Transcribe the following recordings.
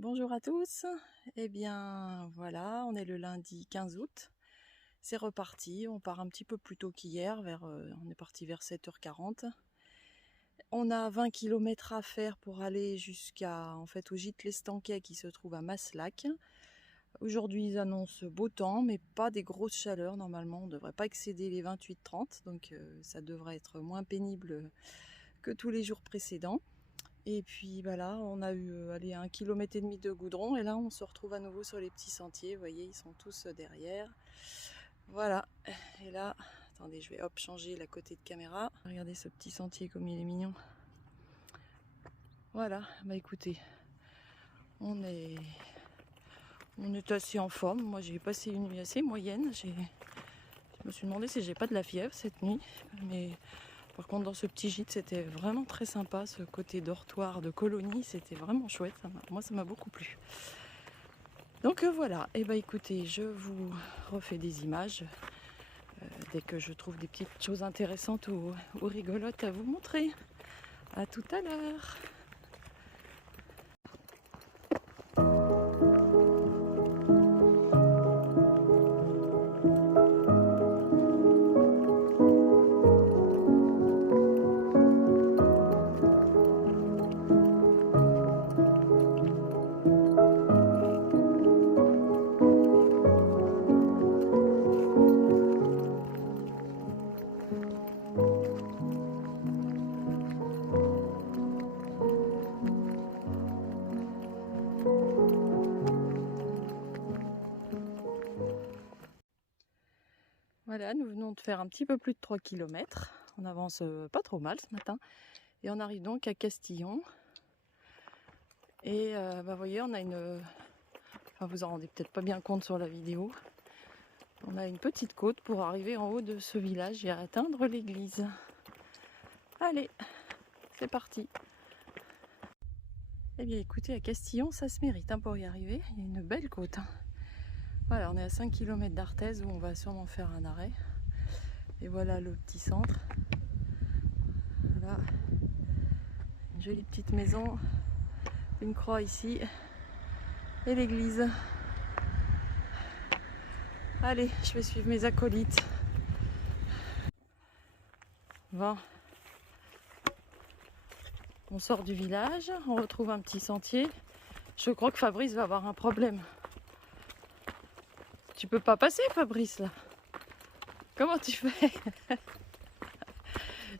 Bonjour à tous. Eh bien voilà, on est le lundi 15 août. C'est reparti, on part un petit peu plus tôt qu'hier, on est parti vers 7h40. On a 20 km à faire pour aller au gîte l'Estanquet qui se trouve à Maslac. Aujourd'hui ils annoncent beau temps mais pas des grosses chaleurs, normalement on ne devrait pas excéder les 28-30, donc ça devrait être moins pénible que tous les jours précédents. Et puis là, on a eu 1,5 km de goudron et là on se retrouve à nouveau sur les petits sentiers. Vous voyez, ils sont tous derrière. Voilà. Et là, attendez, je vais changer la côté de caméra. Regardez ce petit sentier comme il est mignon. Voilà, écoutez, on est assez en forme. Moi j'ai passé une nuit assez moyenne. Je me suis demandé si j'ai pas de la fièvre cette nuit. Mais par contre dans ce petit gîte c'était vraiment très sympa. Ce côté dortoir de colonie, c'était vraiment chouette. Moi ça m'a beaucoup plu. Donc voilà, et écoutez, je vous refais des images dès que je trouve des petites choses intéressantes ou rigolotes à vous montrer. À tout à l'heure. Voilà, nous venons de faire un petit peu plus de 3 km. On avance pas trop mal ce matin. Et on arrive donc à Castillon. Et vous voyez, on a vous en rendez peut-être pas bien compte sur la vidéo. On a une petite côte pour arriver en haut de ce village et atteindre l'église. Allez, c'est parti. Eh bien écoutez, à Castillon, ça se mérite pour y arriver. Il y a une belle côte. Voilà, on est à 5 km d'Arthez où on va sûrement faire un arrêt. Et voilà le petit centre. Voilà, une jolie petite maison, une croix ici et l'église. Allez, je vais suivre mes acolytes. Bon. On sort du village, on retrouve un petit sentier. Je crois que Fabrice va avoir un problème. Tu peux pas passer, Fabrice, là? Comment tu fais?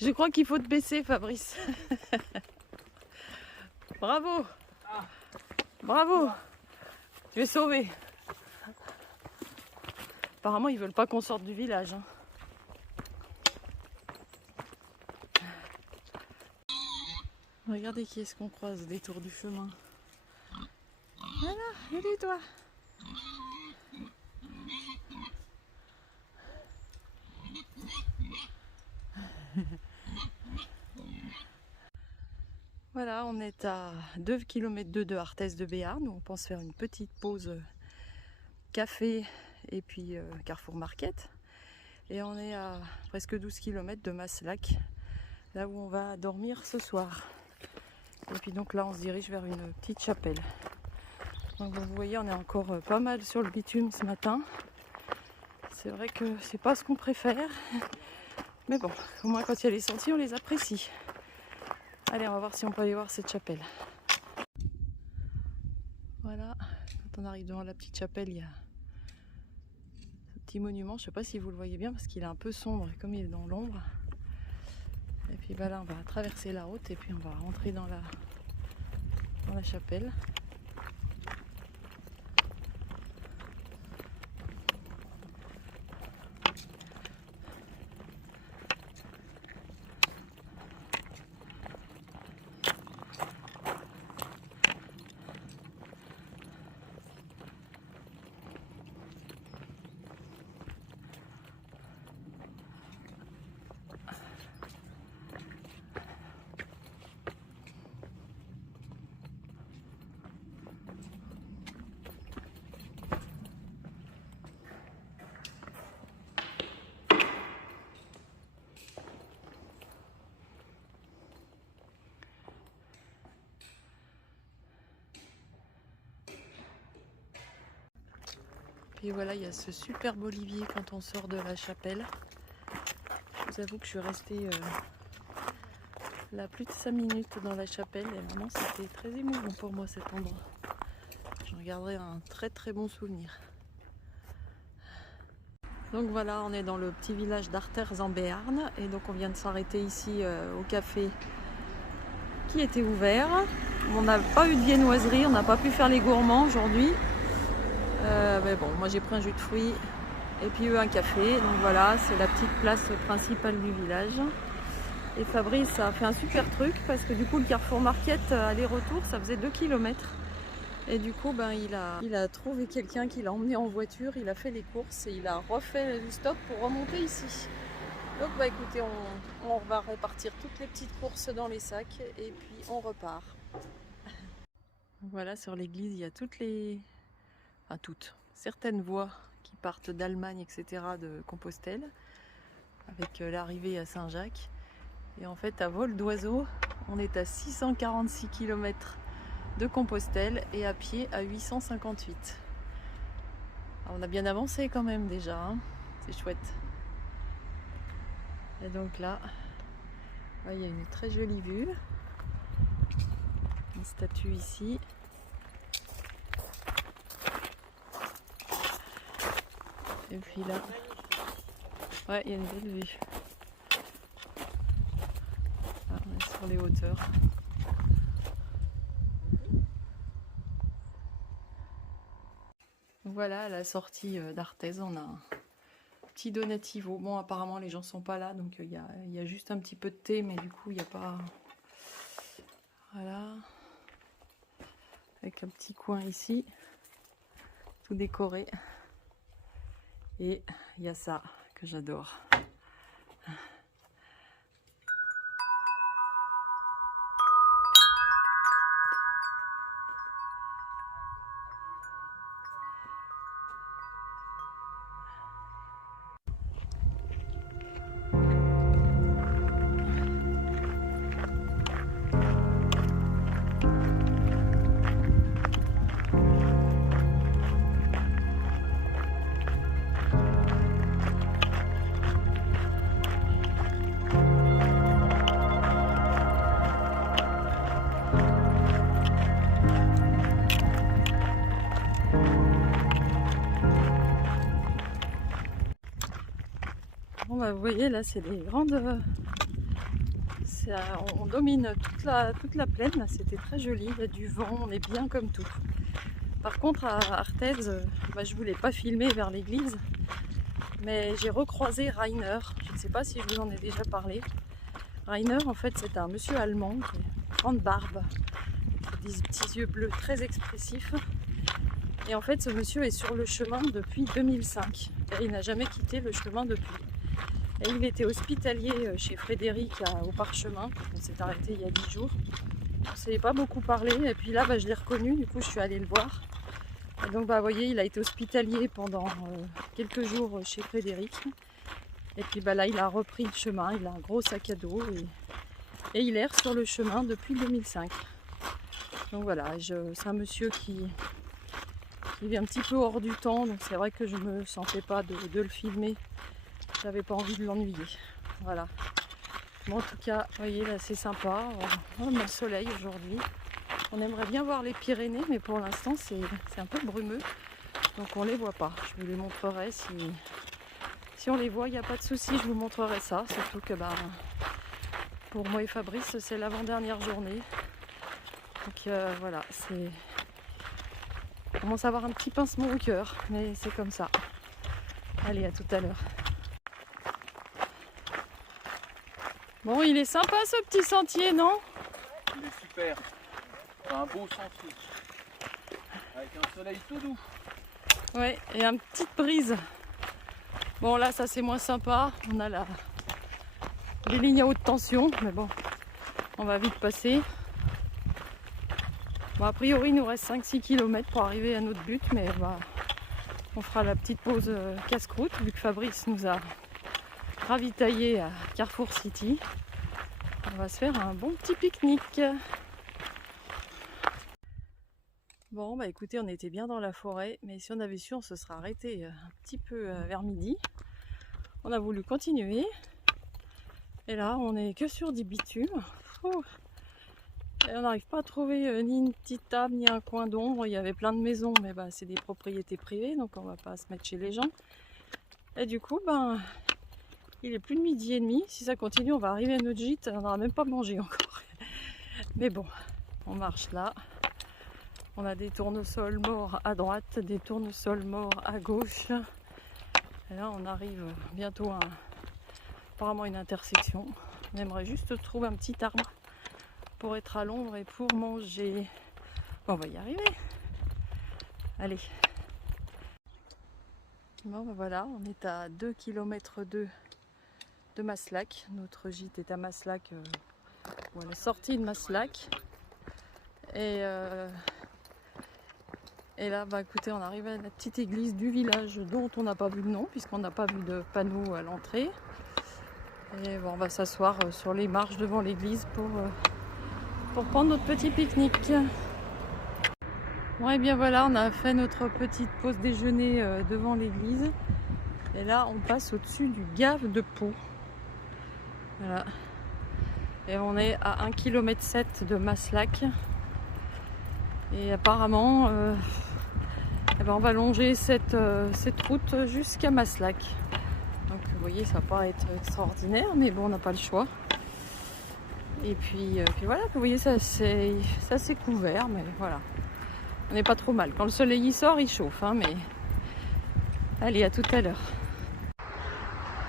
Je crois qu'il faut te baisser, Fabrice. Bravo! Bravo! Tu es sauvé. Apparemment, ils veulent pas qu'on sorte du village. Regardez qui est-ce qu'on croise au détour du chemin. Voilà, salut toi. Voilà, on est à 2 km de Arthez de Béarn. On pense faire une petite pause café et puis Carrefour Market. Et on est à presque 12 km de Maslac, là où on va dormir ce soir. Et puis donc là on se dirige vers une petite chapelle. Donc vous voyez, on est encore pas mal sur le bitume ce matin. C'est vrai que c'est pas ce qu'on préfère, mais bon, au moins quand il y a les sentiers on les apprécie. Allez, on va voir si on peut aller voir cette chapelle. Voilà, quand on arrive devant la petite chapelle, il y a ce petit monument. Je sais pas si vous le voyez bien parce qu'il est un peu sombre, comme il est dans l'ombre. Et puis là on va traverser la route et puis on va rentrer dans la chapelle. puis voilà, il y a ce superbe olivier quand on sort de la chapelle. Je vous avoue que je suis restée là plus de 5 minutes dans la chapelle et vraiment c'était très émouvant pour moi cet endroit. J'en garderai un très très bon souvenir. Donc voilà, on est dans le petit village d'Arters en Béarn et donc on vient de s'arrêter ici au café qui était ouvert. On n'a pas eu de viennoiserie, on n'a pas pu faire les gourmands aujourd'hui. Mais bon, moi j'ai pris un jus de fruits et puis eux un café. Donc voilà, c'est la petite place principale du village. Et Fabrice a fait un super truc parce que du coup le Carrefour Market aller-retour ça faisait 2 km. Et du coup il a trouvé quelqu'un qui l'a emmené en voiture, il a fait les courses et il a refait le stop pour remonter ici. Donc écoutez, on va répartir toutes les petites courses dans les sacs et puis on repart. Voilà, sur l'église il y a certaines voies qui partent d'Allemagne, etc., de Compostelle, avec l'arrivée à Saint-Jacques. Et en fait, à vol d'oiseau, on est à 646 km de Compostelle et à pied à 858. Alors, on a bien avancé quand même déjà, hein. C'est chouette. Et donc là, il y a une très jolie vue. Une statue ici. Et puis là, ouais, il y a une belle vue. Là, on est sur les hauteurs. Voilà, à la sortie d'Arthez, on a un petit donativo. Bon, apparemment, les gens sont pas là, donc il y a juste un petit peu de thé, mais du coup, il n'y a pas... Voilà. Avec un petit coin ici, tout décoré. Et il y a ça que j'adore. Bon, vous voyez là, c'est des grandes... on domine toute la plaine, là, c'était très joli, il y a du vent, on est bien comme tout. Par contre à Arthez, je voulais pas filmer vers l'église, mais j'ai recroisé Rainer, je ne sais pas si je vous en ai déjà parlé. Rainer en fait c'est un monsieur allemand qui a une grande barbe, des petits yeux bleus très expressifs. Et en fait ce monsieur est sur le chemin depuis 2005, et il n'a jamais quitté le chemin depuis. Et il était hospitalier chez Frédéric au Parchemin. On s'est arrêté il y a 10 jours. On ne s'est pas beaucoup parlé. Et puis là, je l'ai reconnu. Du coup, je suis allée le voir. Et donc, vous voyez, il a été hospitalier pendant quelques jours chez Frédéric. Et puis là, il a repris le chemin. Il a un gros sac à dos. Et il erre sur le chemin depuis 2005. Donc voilà, c'est un monsieur qui vit un petit peu hors du temps. Donc c'est vrai que je ne me sentais pas de le filmer. J'avais pas envie de l'ennuyer. Voilà. Bon, en tout cas, vous voyez, là c'est sympa. On a le soleil aujourd'hui. On aimerait bien voir les Pyrénées, mais pour l'instant c'est un peu brumeux. Donc on les voit pas. Je vous les montrerai si on les voit, il n'y a pas de souci, je vous montrerai ça. Surtout que pour moi et Fabrice, c'est l'avant-dernière journée. Donc voilà, on commence à avoir un petit pincement au cœur, mais c'est comme ça. Allez, à tout à l'heure. Bon, il est sympa ce petit sentier, non? Il est super. C'est un beau sentier. Avec un soleil tout doux. Ouais, et une petite brise. Bon, là, ça c'est moins sympa. On a les lignes à haute tension, mais bon, on va vite passer. Bon, a priori, il nous reste 5-6 km pour arriver à notre but, mais on fera la petite pause casse-croûte, vu que Fabrice nous a ravitaillé à Carrefour City. On va se faire un bon petit pique-nique. Bon, bah écoutez, on était bien dans la forêt, mais si on avait su, on se serait arrêté un petit peu vers midi. On a voulu continuer. Et là, on est que sur du bitume. Ouh. Et on n'arrive pas à trouver ni une petite table, ni un coin d'ombre. Il y avait plein de maisons, mais bah, c'est des propriétés privées, donc on va pas se mettre chez les gens. Et du coup, ben, il est plus de midi et demi. Si ça continue, on va arriver à notre gîte. On n'aura même pas mangé encore. Mais bon, on marche là. On a des tournesols morts à droite, des tournesols morts à gauche. Et là, on arrive bientôt à apparemment une intersection. On aimerait juste trouver un petit arbre pour être à l'ombre et pour manger. Bon, on va y arriver. Allez. Bon, ben voilà, on est à 2 km de Maslac. Notre gîte est à Maslac, ou à la sortie de Maslac. Et là, bah écoutez, on arrive à la petite église du village dont on n'a pas vu le nom, puisqu'on n'a pas vu de panneau à l'entrée. Et bon, on va s'asseoir sur les marches devant l'église pour prendre notre petit pique-nique. Bon, et bien voilà, on a fait notre petite pause déjeuner devant l'église. Et là, on passe au-dessus du Gave de Pau. Voilà. Et on est à 1,7 km de Maslac. Et apparemment, on va longer cette route jusqu'à Maslac. Donc vous voyez, ça va pas être extraordinaire, mais bon, on n'a pas le choix. Et puis voilà, vous voyez, ça c'est couvert, mais voilà. On n'est pas trop mal. Quand le soleil y sort, il chauffe, hein, mais allez, à tout à l'heure.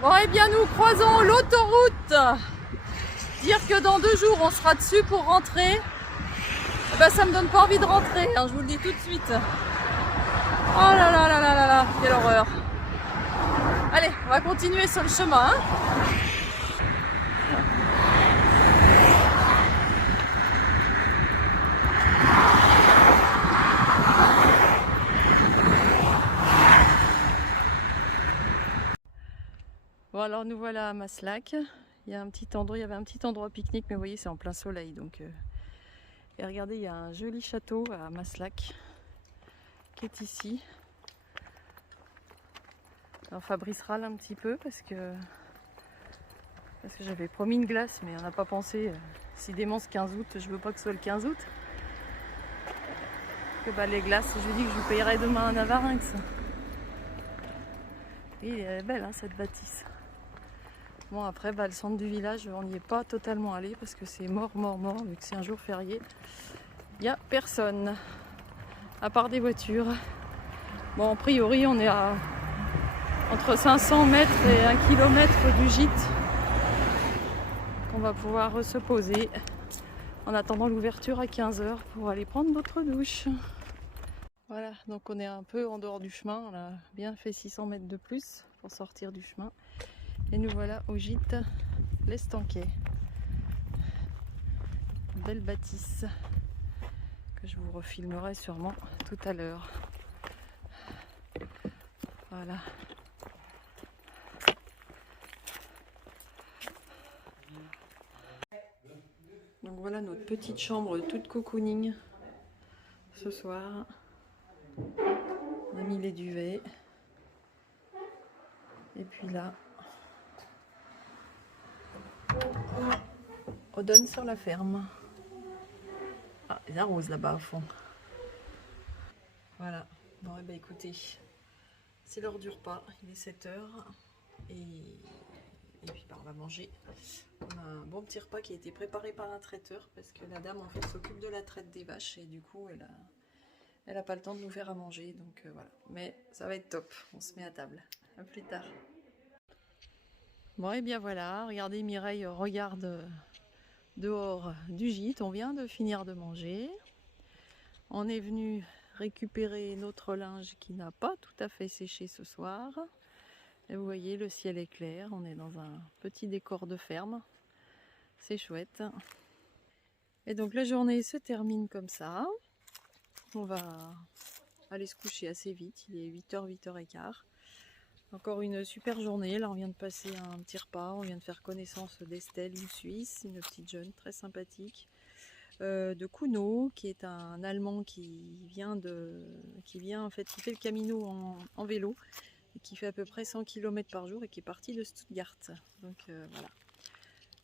Bon, et bien nous croisons l'autoroute. Dire que dans 2 jours, on sera dessus pour rentrer, ben, ça me donne pas envie de rentrer, hein, je vous le dis tout de suite. Oh là là là là là là, quelle horreur. Allez, on va continuer sur le chemin. Hein. Bon, alors nous voilà à Maslac. Il y a un petit endroit, il y avait un petit endroit pique-nique, mais vous voyez, c'est en plein soleil. Donc, et regardez, il y a un joli château à Maslac qui est ici. Alors Fabrice râle un petit peu parce que j'avais promis une glace, mais on n'a pas pensé. Si démence 15 août, je veux pas que ce soit le 15 août. Que bah, les glaces, je lui dis que je lui payerai demain un Navarinx. Et elle est belle, hein, cette bâtisse. Bon, après, bah, le centre du village, on n'y est pas totalement allé parce que c'est mort, vu que c'est un jour férié. Il n'y a personne, à part des voitures. Bon, a priori, on est à entre 500 mètres et 1 km du gîte qu'on va pouvoir se poser en attendant l'ouverture à 15 h pour aller prendre notre douche. Voilà, donc on est un peu en dehors du chemin. On a bien fait 600 mètres de plus pour sortir du chemin. Et nous voilà au gîte l'Estanquet. Belle bâtisse que je vous refilmerai sûrement tout à l'heure. Voilà. Donc voilà notre petite chambre toute cocooning ce soir. On a mis les duvets. Et puis là, on donne sur la ferme. Ah, il y a la rose là-bas au fond. Voilà. Bon, et ben écoutez, c'est l'heure du repas. Il est 7 h. Et puis bah, on va manger. On a un bon petit repas qui a été préparé par un traiteur parce que la dame en fait s'occupe de la traite des vaches et du coup elle a pas le temps de nous faire à manger. Donc voilà. Mais ça va être top. On se met à table. À plus tard. Bon et bien voilà. Regardez, Mireille regarde dehors du gîte. On vient de finir de manger. On est venu récupérer notre linge qui n'a pas tout à fait séché ce soir. Et vous voyez, le ciel est clair. On est dans un petit décor de ferme. C'est chouette. Et donc la journée se termine comme ça. On va aller se coucher assez vite. Il est 8 h, 8 h 15. Encore une super journée. Là, on vient de passer un petit repas. On vient de faire connaissance d'Estelle, une Suisse, une petite jeune très sympathique. de Kuno, qui est un Allemand qui en fait, qui fait le Camino en vélo et qui fait à peu près 100 km par jour et qui est parti de Stuttgart. Donc voilà.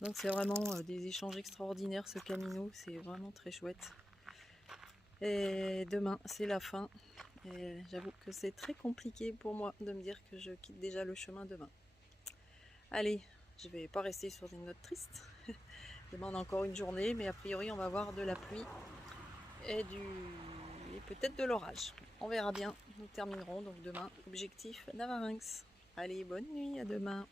Donc c'est vraiment des échanges extraordinaires ce Camino, c'est vraiment très chouette. Et demain c'est la fin. Et j'avoue que c'est très compliqué pour moi de me dire que je quitte déjà le chemin demain. Allez, je vais pas rester sur des notes tristes. Demain on a encore une journée, mais a priori on va avoir de la pluie et peut-être de l'orage. On verra bien. Nous terminerons donc demain. Objectif Navarinx. Allez, bonne nuit, à demain.